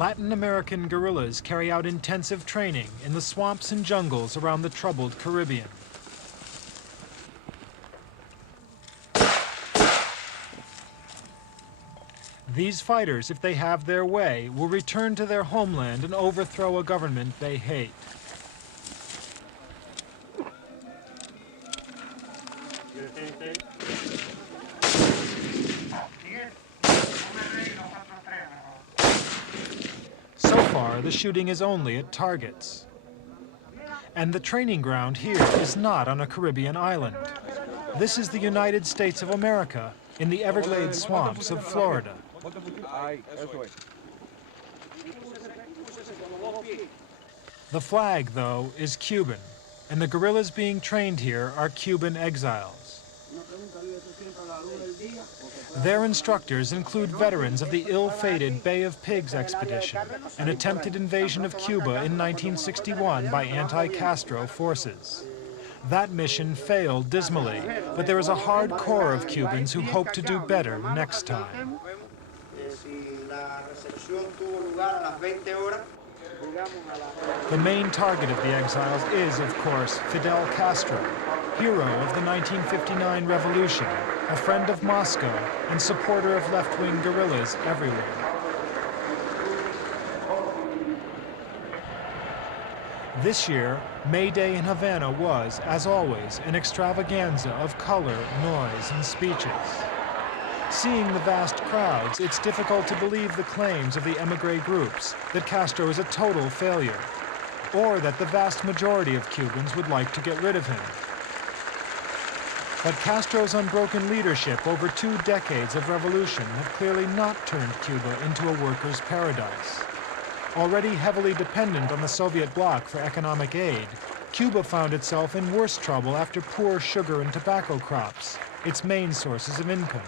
Latin American guerrillas carry out intensive training in the swamps and jungles around the troubled Caribbean. These fighters, if they have their way, will return to their homeland and overthrow a government they hate. So far, the shooting is only at targets. And the training ground here is not on a Caribbean island. This is the United States of America in the Everglades swamps of Florida. The flag, though, is Cuban, and the guerrillas being trained here are Cuban exiles. Their instructors include veterans of the ill-fated Bay of Pigs expedition, an attempted invasion of Cuba in 1961 by anti-Castro forces. That mission failed dismally, but there is a hard core of Cubans who hope to do better next time. The main target of the exiles is, of course, Fidel Castro, hero of the 1959 revolution, a friend of Moscow, and supporter of left-wing guerrillas everywhere. This year, May Day in Havana was, as always, an extravaganza of color, noise, and speeches. Seeing the vast crowds, it's difficult to believe the claims of the émigré groups that Castro is a total failure, or that the vast majority of Cubans would like to get rid of him. But Castro's unbroken leadership over 2 decades of revolution have clearly not turned Cuba into a workers' paradise. Already heavily dependent on the Soviet bloc for economic aid, Cuba found itself in worse trouble after poor sugar and tobacco crops, its main sources of income.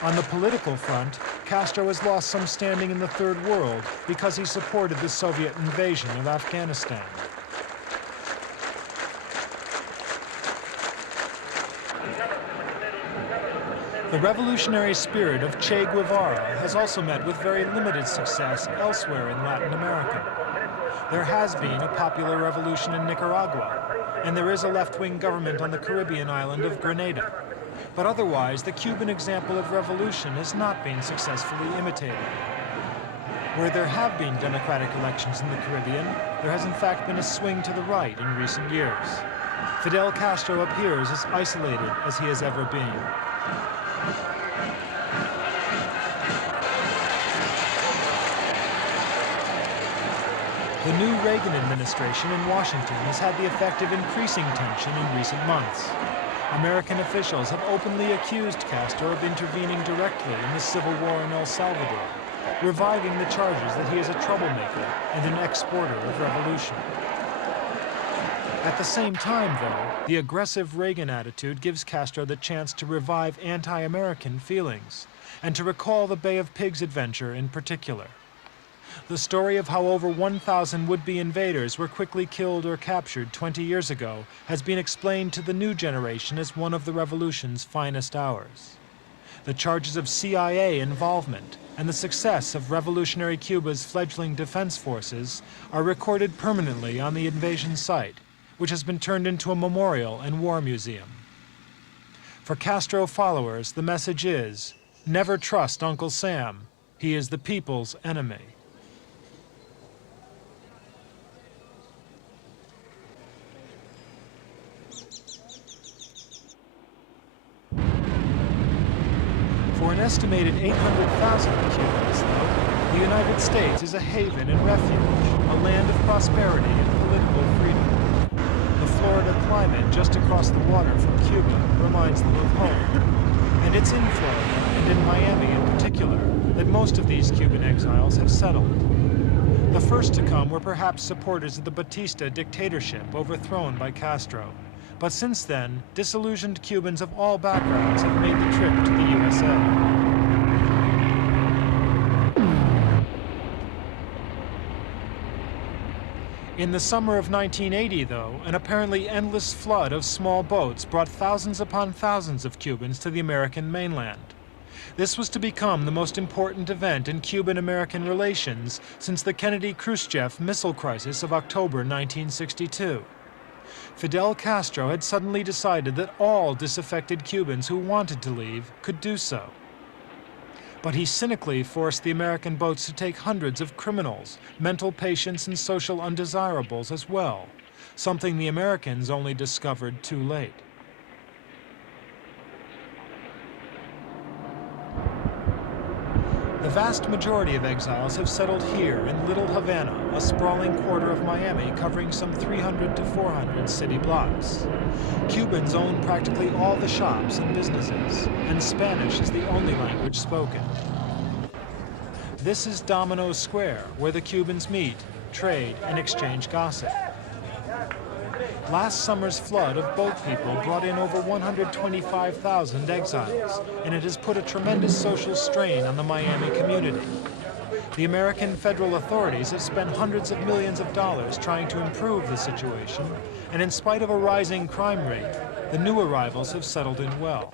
On the political front, Castro has lost some standing in the Third World because he supported the Soviet invasion of Afghanistan. The revolutionary spirit of Che Guevara has also met with very limited success elsewhere in Latin America. There has been a popular revolution in Nicaragua, and there is a left-wing government on the Caribbean island of Grenada. But otherwise, the Cuban example of revolution has not been successfully imitated. Where there have been democratic elections in the Caribbean, there has in fact been a swing to the right in recent years. Fidel Castro appears as isolated as he has ever been. The new Reagan administration in Washington has had the effect of increasing tension in recent months. American officials have openly accused Castro of intervening directly in the civil war in El Salvador, reviving the charges that he is a troublemaker and an exporter of revolution. At the same time, though, the aggressive Reagan attitude gives Castro the chance to revive anti-American feelings and to recall the Bay of Pigs adventure in particular. The story of how over 1,000 would-be invaders were quickly killed or captured 20 years ago has been explained to the new generation as one of the revolution's finest hours. The charges of CIA involvement and the success of revolutionary Cuba's fledgling defense forces are recorded permanently on the invasion site, which has been turned into a memorial and war museum. For Castro followers, the message is, never trust Uncle Sam. He is the people's enemy. For an estimated 800,000 Cubans, though, the United States is a haven and refuge, a land of prosperity and political freedom. The Florida climate just across the water from Cuba reminds them of home. And it's in Florida, and in Miami in particular, that most of these Cuban exiles have settled. The first to come were perhaps supporters of the Batista dictatorship overthrown by Castro. But since then, disillusioned Cubans of all backgrounds have made the trip to the USA. In the summer of 1980, though, an apparently endless flood of small boats brought thousands upon thousands of Cubans to the American mainland. This was to become the most important event in Cuban-American relations since the Kennedy-Khrushchev missile crisis of October 1962. Fidel Castro had suddenly decided that all disaffected Cubans who wanted to leave could do so. But he cynically forced the American boats to take hundreds of criminals, mental patients, and social undesirables as well, something the Americans only discovered too late. The vast majority of exiles have settled here in Little Havana, a sprawling quarter of Miami covering some 300 to 400 city blocks. Cubans own practically all the shops and businesses, and Spanish is the only language spoken. This is Domino Square, where the Cubans meet, trade, and exchange gossip. Last summer's flood of boat people brought in over 125,000 exiles, and it has put a tremendous social strain on the Miami community. The American federal authorities have spent hundreds of millions of dollars trying to improve the situation, and in spite of a rising crime rate, the new arrivals have settled in well.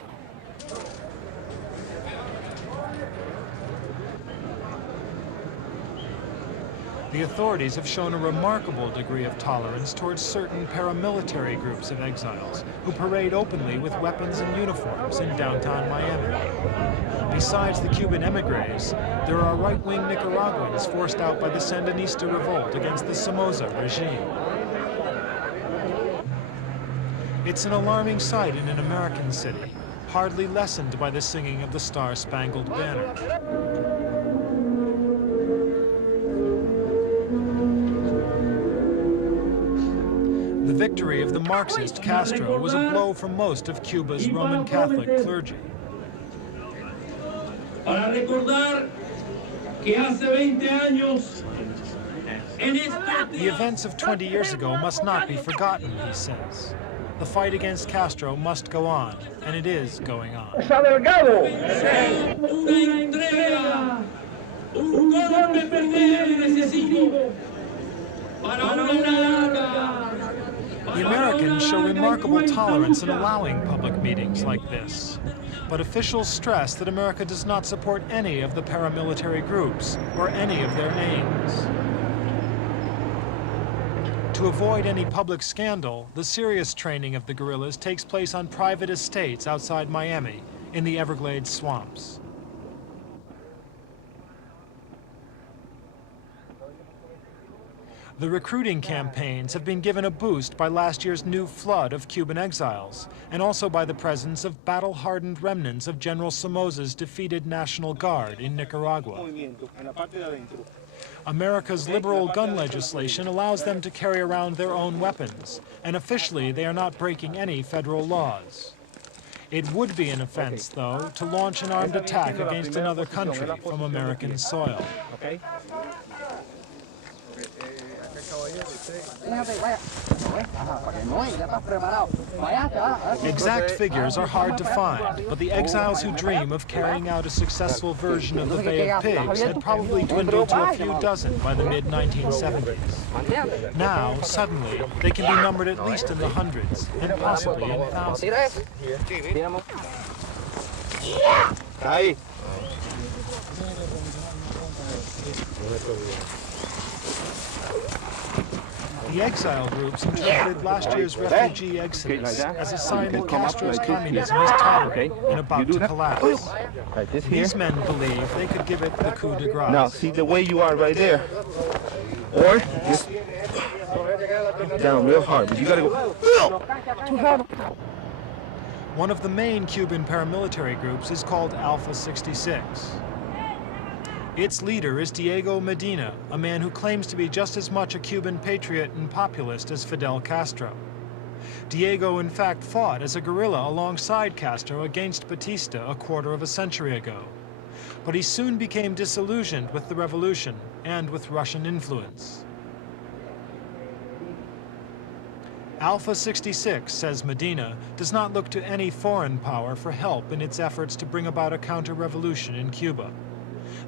The authorities have shown a remarkable degree of tolerance towards certain paramilitary groups of exiles who parade openly with weapons and uniforms in downtown Miami. Besides the Cuban émigrés, there are right-wing Nicaraguans forced out by the Sandinista revolt against the Somoza regime. It's an alarming sight in an American city, hardly lessened by the singing of the Star-Spangled Banner. The victory of the Marxist Castro was a blow for most of Cuba's Roman Catholic clergy. The events of 20 years ago must not be forgotten, he says. The fight against Castro must go on, and it is going on. The Americans show remarkable tolerance in allowing public meetings like this. But officials stress that America does not support any of the paramilitary groups or any of their aims. To avoid any public scandal, the serious training of the guerrillas takes place on private estates outside Miami in the Everglades swamps. The recruiting campaigns have been given a boost by last year's new flood of Cuban exiles, and also by the presence of battle-hardened remnants of General Somoza's defeated National Guard in Nicaragua. America's liberal gun legislation allows them to carry around their own weapons, and officially they are not breaking any federal laws. It would be an offense, though, to launch an armed attack against another country from American soil. Exact figures are hard to find, but the exiles who dream of carrying out a successful version of the Bay of Pigs had probably dwindled to a few dozen by the mid-1970s. Now, suddenly, they can be numbered at least in the hundreds, and possibly in thousands. The exile groups interpreted last year's refugee exodus as a sign that Castro's communism is tottering and about to collapse. These men believe they could give it the coup de grace. Now, see the way you are right there. Or just down real hard, but you gotta go. One of the main Cuban paramilitary groups is called Alpha 66. Its leader is Diego Medina, a man who claims to be just as much a Cuban patriot and populist as Fidel Castro. Diego, in fact, fought as a guerrilla alongside Castro against Batista a quarter of a century ago. But he soon became disillusioned with the revolution and with Russian influence. Alpha 66, says Medina, does not look to any foreign power for help in its efforts to bring about a counter-revolution in Cuba.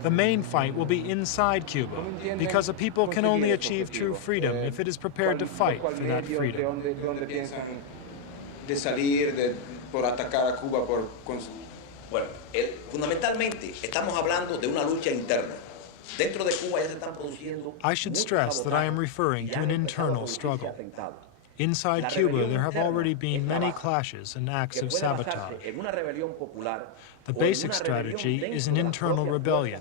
The main fight will be inside Cuba, because a people can only achieve true freedom if it is prepared to fight for that freedom. Bueno, Fundamentalmente, estamos hablando de una lucha interna. Dentro de Cuba ya se están produciendo. I should stress that I am referring to an internal struggle. Inside Cuba, there have already been many clashes and acts of sabotage. The basic strategy is an internal rebellion,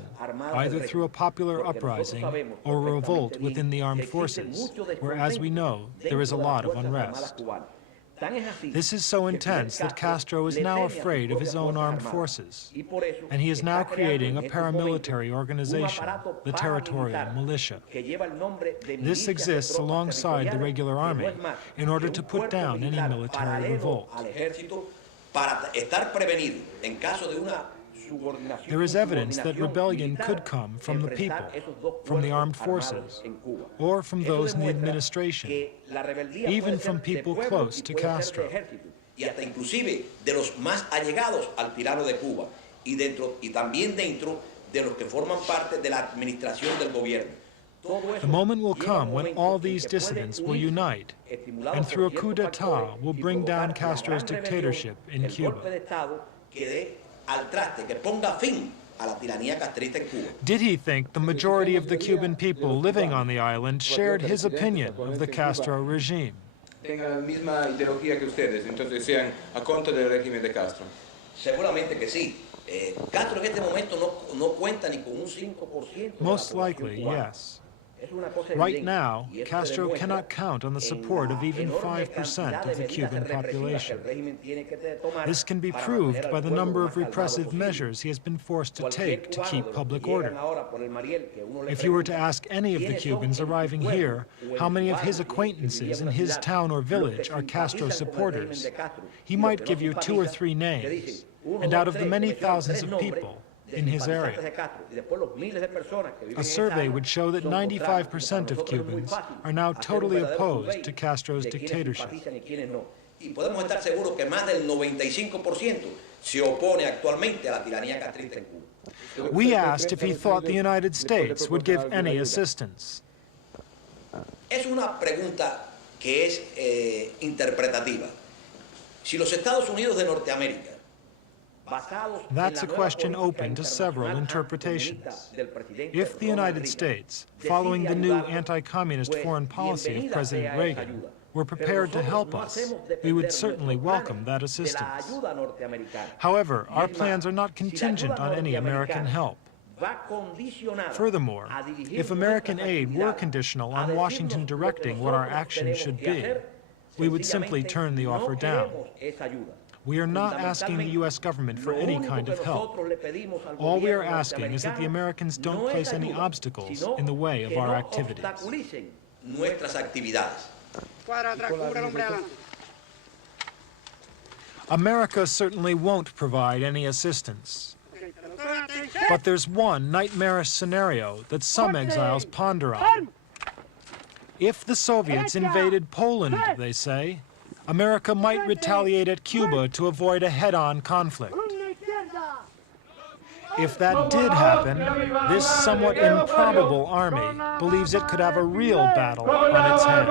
either through a popular uprising or a revolt within the armed forces, where, as we know, there is a lot of unrest. This is so intense that Castro is now afraid of his own armed forces, and he is now creating a paramilitary organization, the territorial militia. This exists alongside the regular army in order to put down any military revolt. There is evidence that rebellion could come from the people, from the armed forces, or from those in the administration, even from people close to Castro. Y hasta inclusive de los más allegados al tirano de Cuba y también dentro de los que forman parte de la administración del gobierno. The moment will come when all these dissidents will unite, and through a coup d'etat will bring down Castro's dictatorship in Cuba. Did he think the majority of the Cuban people living on the island shared his opinion of the Castro regime? Tengan la misma ideología que ustedes, entonces sean a contra del régimen de Castro. Seguramente que sí. Castro en este momento no cuenta ni con un 5%. Most likely, yes. Right now, Castro cannot count on the support of even 5% of the Cuban population. This can be proved by the number of repressive measures he has been forced to take to keep public order. If you were to ask any of the Cubans arriving here how many of his acquaintances in his town or village are Castro supporters, he might give you 2 or 3 names, and out of the many thousands of people in his area, a survey would show that 95% of Cubans are now totally opposed to Castro's dictatorship. Y podemos estar seguros que más del 95% se opone actualmente a la tiranía castrista en Cuba. We asked if he thought the United States would give any assistance. Es una pregunta que es interpretativa. Si los Estados Unidos de Norteamérica, that's a question open to several interpretations. If the United States, following the new anti-communist foreign policy of President Reagan, were prepared to help us, we would certainly welcome that assistance. However, our plans are not contingent on any American help. Furthermore, if American aid were conditional on Washington directing what our actions should be, we would simply turn the offer down. We are not asking the U.S. government for any kind of help. All we are asking is that the Americans don't place any obstacles in the way of our activities. America certainly won't provide any assistance. But there's one nightmarish scenario that some exiles ponder on. If the Soviets invaded Poland, they say, America might retaliate at Cuba to avoid a head-on conflict. If that did happen, this somewhat improbable army believes it could have a real battle on its hands.